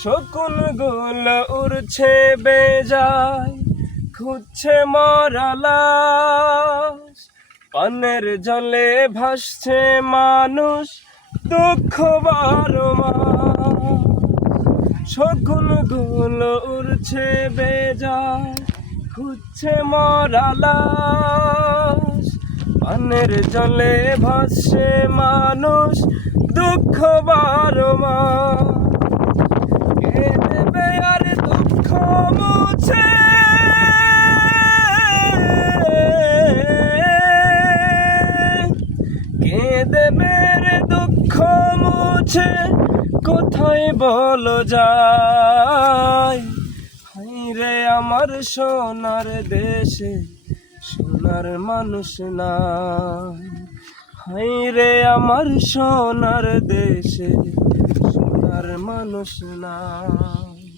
শকুনগুলো উড়ছে বেজায়, খুঁজছে মরা লাশ। পানের জলে ভাসছে মানুষ, দুঃখ বারো মাস। শকুনগুলো উড়ছে বেজায়, খুঁজছে মরা লাশ। পানের জলে ভাসছে মানুষ, দুঃখ বারো মাস। কে দেবে আর দুঃখ মুছে, কে দেবে রে দুঃখ মুছে, কোথায় বলো যায়? হায়রে আমার সোনার দেশে সোনার মানুষ নাই। হায়রে আমার সোনার দেশে সোনার মানুষ নাই।